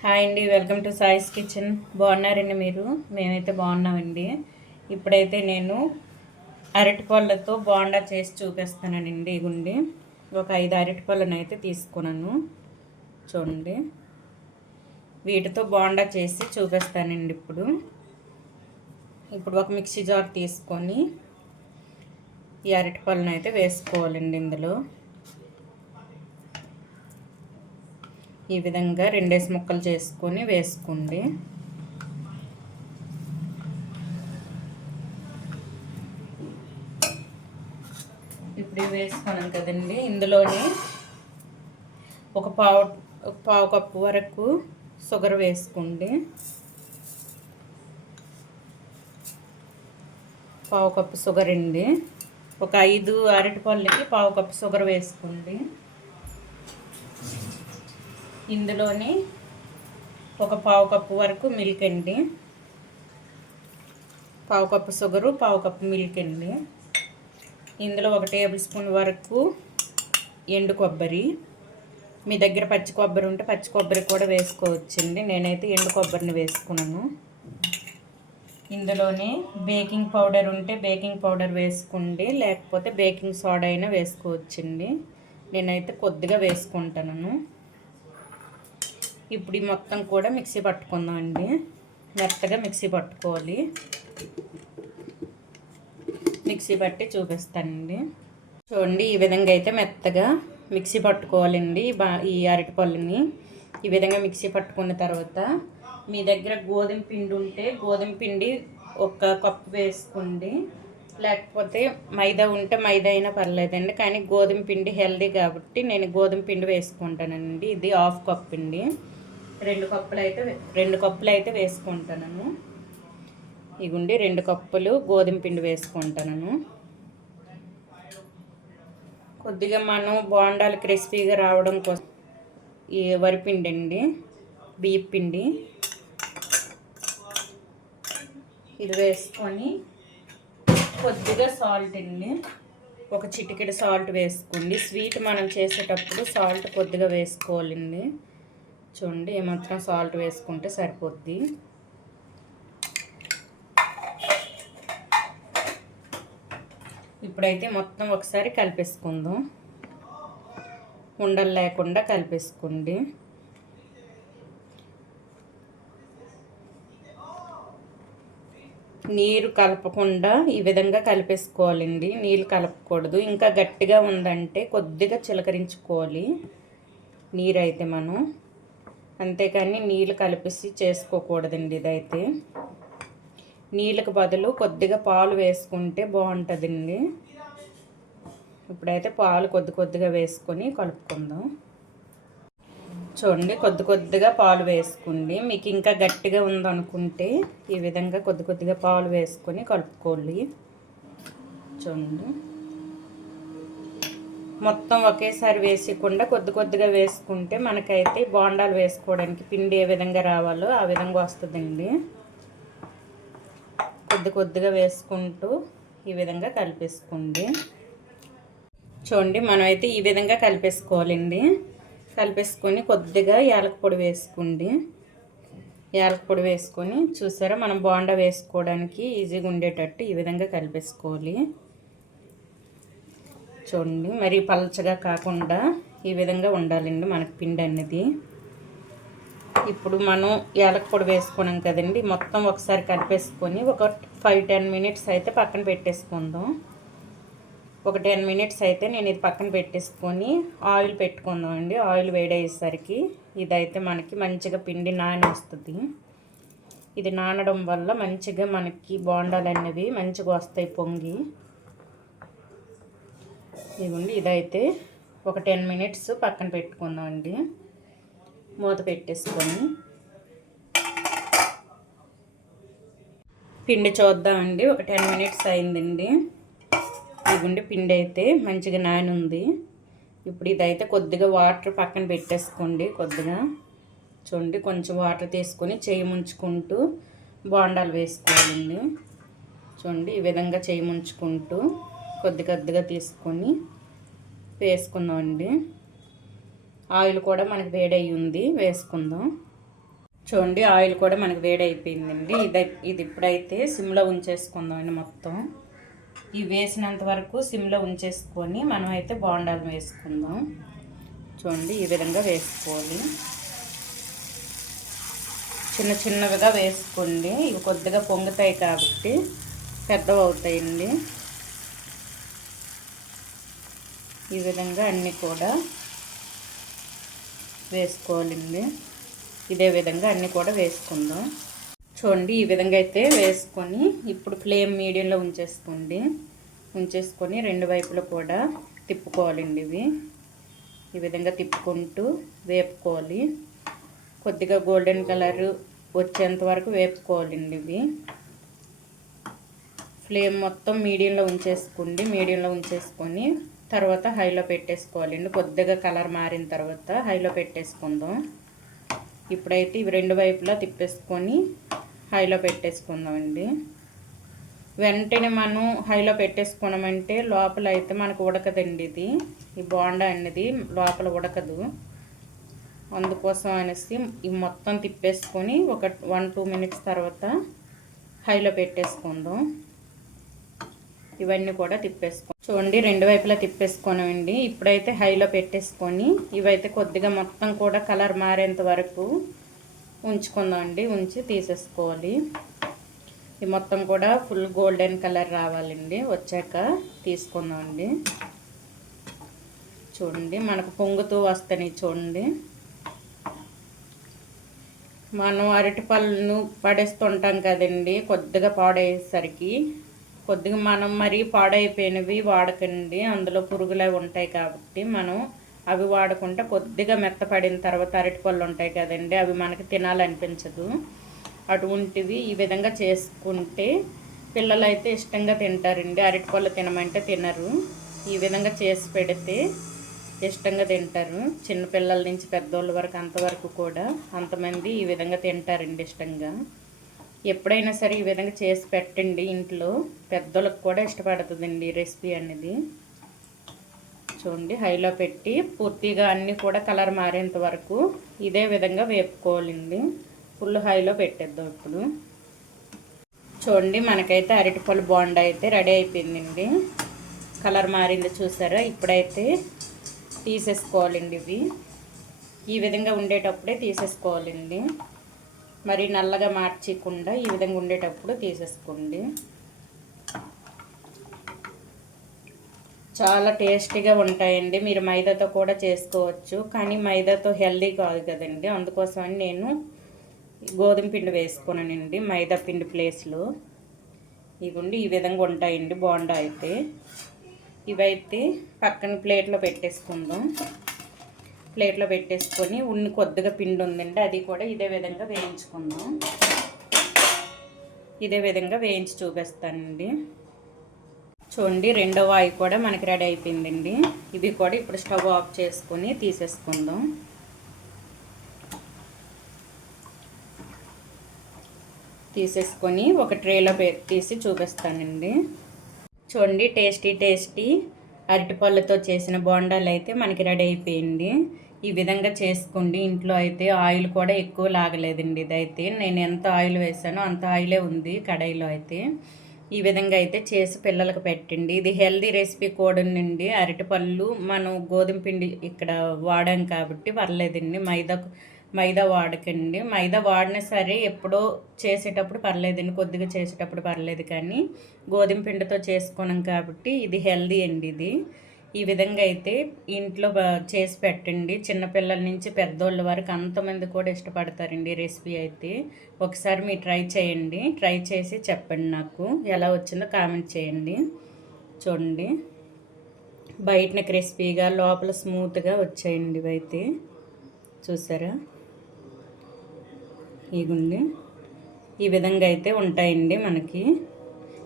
Hi అండి welcome to సాయిస్ kitchen. బాగున్నారండి మీరు? మేమైతే బాగున్నామండి. ఇప్పుడైతే నేను అరటిపళ్ళతో బోండా చేసి చూపిస్తానండి గుండి ఒక ఐదు అరటిపళ్ళను అయితే తీసుకున్నాను. చూడండి. వీటితో బోండా చేసి చూపిస్తానండి ఇప్పుడు. ఇప్పుడు ఒక మిక్సీ జార్ తీసుకొని ఈ అరటిపళ్ళను అయితే వేసుకోవాలండి ఇందులో. ఈ విధంగా రెండేసి ముక్కలు చేసుకొని వేసుకోండి. ఇప్పుడు వేసుకున్నాం కదండి. ఇందులోనే ఒక పావు ఒక పావు కప్పు వరకు షుగర్ వేసుకోండి. పావు కప్పు షుగర్ అండి. ఒక ఐదు అరటిపళ్ళకి పావు కప్పు షుగర్ వేసుకోండి. ఇందులోని ఒక పావు కప్పు వరకు మిల్క్ అండి. పావు కప్పు షుగరు పావు కప్పు మిల్క్ అండి. ఇందులో ఒక టేబుల్ స్పూన్ వరకు ఎండు కొబ్బరి. మీ దగ్గర పచ్చి కొబ్బరి ఉంటే పచ్చి కొబ్బరి కూడా వేసుకోవచ్చండి. నేనైతే ఎండు కొబ్బరిని వేసుకున్నాను. ఇందులోనే బేకింగ్ పౌడర్ ఉంటే బేకింగ్ పౌడర్ వేసుకోండి. లేకపోతే బేకింగ్ సోడా అయినా వేసుకోవచ్చండి. నేనైతే కొద్దిగా వేసుకుంటాను ఇప్పుడు ఈ మొత్తం కూడా మిక్సీ పట్టుకుందామండి మెత్తగా మిక్సీ పట్టుకోవాలి. మిక్సీ పట్టి చూపిస్తానండి. చూడండి ఈ విధంగా అయితే మెత్తగా మిక్సీ పట్టుకోవాలండి. బా ఈ అరటిపళ్ళని ఈ విధంగా మిక్సీ పట్టుకున్న తర్వాత మీ దగ్గర గోధుమ పిండి ఉంటే గోధుమ పిండి ఒక కప్పు వేసుకోండి. లేకపోతే మైదా ఉంటే మైదా అయినా పర్లేదండి. కానీ గోధుమ పిండి హెల్దీ కాబట్టి నేను గోధుమ పిండి వేసుకుంటానండి. ఇది హాఫ్ కప్ పిండి రెండు కప్పులు అయితే రెండు కప్పులు అయితే వేసుకుంటాను ఇగుండి రెండు కప్పులు గోధుమ పిండి వేసుకుంటాను కొద్దిగా మనం బోండాలు క్రిస్పీగా రావడం కోసం ఈ వరిపిండి అండి బియ్య పిండి. ఇది వేసుకొని కొద్దిగా సాల్ట్ అండి. ఒక చిటికెడు సాల్ట్ వేసుకోండి. స్వీట్ మనం చేసేటప్పుడు సాల్ట్ కొద్దిగా వేసుకోవాలండి. చూడండి ఏమాత్రం సాల్ట్ వేసుకుంటే సరిపోద్ది. ఇప్పుడైతే మొత్తం ఒకసారి కలిపేసుకుందాం. ఉండలు లేకుండా కలిపేసుకోండి. నీరు కలపకుండా ఈ విధంగా కలిపేసుకోవాలండి. నీళ్ళు కలపకూడదు. ఇంకా గట్టిగా ఉందంటే కొద్దిగా చిలకరించుకోవాలి. నీరు అయితే మనం. అంతేకాని నీళ్ళు కలిపేసి చేసుకోకూడదండి ఇదైతే. నీళ్ళకి బదులు కొద్దిగా పాలు వేసుకుంటే బాగుంటుందండి. ఇప్పుడైతే పాలు కొద్ది కొద్దిగా వేసుకొని కలుపుకుందాం. చూడండి కొద్ది కొద్దిగా పాలు వేసుకోండి. మీకు ఇంకా గట్టిగా ఉందనుకుంటే ఈ విధంగా కొద్ది కొద్దిగా పాలు వేసుకొని కలుపుకోండి చూడండి. మొత్తం ఒకేసారి వేసేయకుండా కొద్ది కొద్దిగా వేసుకుంటే మనకైతే బోండాలు వేసుకోవడానికి పిండి ఏ విధంగా రావాలో ఆ విధంగా వస్తుందండి. కొద్ది కొద్దిగా వేసుకుంటూ ఈ విధంగా కలిపేసుకోండి. చూడండి మనమైతే ఈ విధంగా కలిపేసుకోవాలండి. కలిపేసుకొని కొద్దిగా యాలక పొడి వేసుకోండి. యాలక పొడి వేసుకొని చూసారా మనం బోండా వేసుకోవడానికి ఈజీగా ఉండేటట్టు ఈ విధంగా కలిపేసుకోవాలి. చూడండి మరి పలచగా కాకుండా ఈ విధంగా ఉండాలండి మనకి పిండి అనేది. ఇప్పుడు మనం యాలక పొడి వేసుకున్నాం కదండి మొత్తం ఒకసారి కలిపేసుకొని ఒక ఫైవ్ టెన్ మినిట్స్ అయితే పక్కన పెట్టేసుకుందాం. ఒక టెన్ మినిట్స్ అయితే నేను ఇది పక్కన పెట్టేసుకొని ఆయిల్ పెట్టుకుందాం అండి ఆయిల్ వేడయ్యేసరికి ఇదైతే మనకి మంచిగా పిండి నానేస్తుంది. ఇది నానడం వల్ల మంచిగా మనకి బోండాలు అనేవి మంచిగా వస్తాయి పొంగి. ఇదిగోండి ఇదైతే ఒక టెన్ మినిట్స్ పక్కన పెట్టుకుందామండి. మూత పెట్టేసుకొని. పిండి చూద్దామండి ఒక టెన్ మినిట్స్ అయిందండి. ఇదిగోండి పిండి అయితే మంచిగా నాని ఉంది ఇప్పుడు ఇదైతే కొద్దిగా వాటర్ పక్కన పెట్టేసుకోండి కొద్దిగా. చూడండి కొంచెం వాటర్ తీసుకొని చేయి ముంచుకుంటూ బోండాలు వేసుకోవాలండి. చూడండి ఈ విధంగా చేయి ముంచుకుంటూ. కొద్ది కొద్దిగా తీసుకొని వేసుకుందాం అండి ఆయిల్ కూడా మనకి వేడయి ఉంది వేసుకుందాం. చూడండి ఆయిల్ కూడా మనకి వేడి అయిపోయిందండి ఇది ఇది ఇప్పుడైతే సిమ్లో ఉంచేసుకుందామండి మొత్తం. ఇవి వేసినంత వరకు సిమ్లో ఉంచేసుకొని మనం అయితే బోండాలు వేసుకుందాం. చూడండి ఈ విధంగా వేసుకోవాలి. చిన్న చిన్నవిగా వేసుకోండి. ఇవి కొద్దిగా పొంగుతాయి కాబట్టి పెద్దవి అవుతాయండి ఈ విధంగా అన్నీ కూడా వేసుకోవాలండి. ఇదే విధంగా అన్నీ కూడా వేసుకుందాం. చూడండి ఈ విధంగా అయితే వేసుకొని ఇప్పుడు ఫ్లేమ్ మీడియంలో ఉంచేసుకోండి. ఉంచేసుకొని రెండు వైపులు కూడా తిప్పుకోవాలండి ఇవి. ఈ విధంగా తిప్పుకుంటూ వేపుకోవాలి. కొద్దిగా గోల్డెన్ కలర్ వచ్చేంత వరకు వేపుకోవాలండి ఇవి. ఫ్లేమ్ మొత్తం మీడియంలో ఉంచేసుకోండి. మీడియంలో ఉంచేసుకొని తర్వాత హైలో పెట్టేసుకోవాలండి కొద్దిగా కలర్ మారిన తర్వాత హైలో పెట్టేసుకుందాం. ఇప్పుడైతే ఇవి రెండు వైపులా తిప్పేసుకొని హైలో పెట్టేసుకుందామండి. వెంటనే మనం హైలో పెట్టేసుకున్నామంటే లోపల అయితే మనకు ఉడకదండి ఇది. ఈ బోండా అనేది లోపల ఉడకదు. అందుకోసం అనేసి ఈ మొత్తం తిప్పేసుకొని ఒక వన్ టూ మినిట్స్ తర్వాత హైలో పెట్టేసుకుందాం. ఇవన్నీ కూడా తిప్పేసుకో. చూడండి రెండు వైపులా తిప్పేసుకోనండి ఇప్పుడైతే హైలో పెట్టేసుకొని ఇవైతే కొద్దిగా మొత్తం కూడా కలర్ మారేంత వరకు ఉంచుకుందామండి. ఉంచి తీసేసుకోవాలి. ఈ మొత్తం కూడా ఫుల్ గోల్డెన్ కలర్ రావాలండి. వచ్చాక తీసుకుందామండి. చూడండి మనకు పొంగుతూ వస్తాయి చూడండి. మనం అరటి పళ్ళను పడేస్తుంటాం కదండి కొద్దిగా పాడేసరికి కొద్దిగా మనం మరీ పాడైపోయినవి వాడకండి. అందులో పురుగులు ఉంటాయి కాబట్టి మనం అవి వాడకుండా కొద్దిగా మెత్తపడిన తర్వాత అరటిపళ్ళు ఉంటాయి కదండి అవి మనకి తినాలనిపించదు. అటువంటివి ఈ విధంగా చేసుకుంటే పిల్లలు అయితే ఇష్టంగా తింటారండి. అరటిపళ్ళు తినమంటే తినరు. ఈ విధంగా చేసి పెడితే ఇష్టంగా తింటారు. చిన్నపిల్లల నుంచి పెద్దోళ్ళ వరకు అంతవరకు కూడా అంతమంది ఈ విధంగా తింటారండి ఇష్టంగా. ఎప్పుడైనా సరే ఈ విధంగా చేసి పెట్టండి ఇంట్లో. పెద్దలకు కూడా ఇష్టపడుతుందండి రెసిపీ అనేది. చూడండి హైలో పెట్టి పూర్తిగా అన్నీ కూడా కలర్ మారేంత వరకు ఇదే విధంగా వేపుకోవాలండి. ఫుల్ హైలో పెట్టేద్దాం ఇప్పుడు. చూడండి మనకైతే అరటిపళ్ళు బోండా అయితే రెడీ అయిపోయిందండి. కలర్ మారింది చూసారా? ఇప్పుడైతే తీసేసుకోవాలండి ఇవి. ఈ విధంగా ఉండేటప్పుడే తీసేసుకోవాలండి. మరి నల్లగా మార్చకుండా ఈ విధంగా ఉండేటప్పుడు తీసేసుకోండి. చాలా టేస్టీగా ఉంటాయండి. మీరు మైదాతో కూడా చేసుకోవచ్చు. కానీ మైదాతో హెల్దీ కాదు కదండి. అందుకోసమని నేను గోధుమ పిండి వేసుకున్నానండి. మైదా పిండి ప్లేస్లో. ఇవ్వండి ఈ విధంగా ఉంటాయండి. బోండా అయితే. ఇవైతే పక్కన ప్లేట్లో పెట్టేసుకుందాం. ప్లేట్లో పెట్టేసుకొని ఉన్ని కొద్దిగా పిండి ఉందండి. అది కూడా ఇదే విధంగా వేయించుకుందాం. ఇదే విధంగా వేయించి చూపిస్తానండి. చూడండి రెండో వాయి కూడా మనకి రెడీ అయిపోయిందండి. ఇవి కూడా ఇప్పుడు స్టవ్ ఆఫ్ చేసుకొని తీసేసుకుందాం. తీసేసుకొని ఒక ట్రేలో తీసి చూపిస్తానండి. చూడండి టేస్టీ టేస్టీ అరటిపళ్ళతో చేసిన బోండాలు అయితే మనకి రెడీ అయిపోయింది. ఈ విధంగా చేసుకోండి. ఇంట్లో అయితే ఆయిల్ కూడా ఎక్కువ లాగలేదండి ఇదైతే. నేను ఎంత ఆయిల్ వేసానో అంత ఆయిలే ఉంది కడాయిలో అయితే. ఈ విధంగా అయితే చేసి పిల్లలకు పెట్టండి. ఇది హెల్దీ రెసిపీ కూడా నుండి అరటిపళ్ళు మనం గోధుమ పిండి ఇక్కడ వాడాం కాబట్టి పర్లేదండి. మైదా మైదా వాడకండి. మైదా వాడినా సరే ఎప్పుడో చేసేటప్పుడు పర్లేదండి. కొద్దిగా చేసేటప్పుడు పర్లేదు కానీ గోధుమ పిండితో చేసుకున్నాం కాబట్టి ఇది హెల్దీ అండి ఇది. ఈ విధంగా అయితే ఇంట్లో చేసి పెట్టండి. చిన్నపిల్లల నుంచి పెద్దోళ్ళ వరకు అంతమంది కూడా ఇష్టపడతారండి రెసిపీ అయితే. ఒకసారి మీరు ట్రై చేయండి. ట్రై చేసి చెప్పండి నాకు. ఎలా వచ్చిందో కామెంట్ చేయండి. చూడండి. బయటన క్రిస్పీగా లోపల స్మూత్గా వచ్చాయండి ఇవైతే చూసారా? ఇగుండి ఈ విధంగా అయితే ఉంటాయండి మనకి.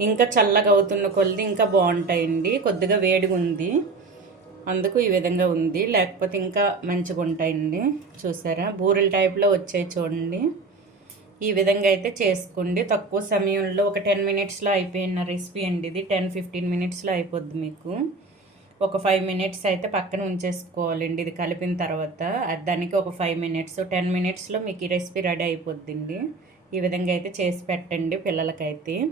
ఇంకా చల్లగా అవుతున్న కొలది ఇంకా బాగుంటాయండి. కొద్దిగా వేడిగా ఉంది. అందుకు ఈ విధంగా ఉంది. లేకపోతే ఇంకా మంచిగా ఉంటాయండి. చూసారా? బూరెల టైప్లో వచ్చాయి చూడండి. ఈ విధంగా అయితే చేసుకోండి. తక్కువ సమయంలో ఒక టెన్ మినిట్స్లో అయిపోయిన రెసిపీ అండి ఇది. టెన్ ఫిఫ్టీన్ మినిట్స్లో అయిపోద్ది మీకు. ఒక ఫైవ్ మినిట్స్ అయితే పక్కన ఉంచేసుకోవాలండి. ఇది కలిపిన తర్వాత. దానికి ఒక ఫైవ్ మినిట్స్ టెన్ మినిట్స్లో మీకు ఈ రెసిపీ రెడీ అయిపోద్దండి. ఈ విధంగా అయితే చేసి పెట్టండి పిల్లలకైతే.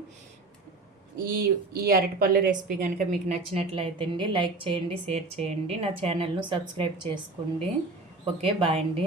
ఈ ఈ అరటిపళ్ళు రెసిపీ కనుక మీకు నచ్చినట్లయితే అండి లైక్ చేయండి షేర్ చేయండి. నా ఛానల్ను సబ్స్క్రైబ్ చేసుకోండి. ఓకే బాయ్ అండి.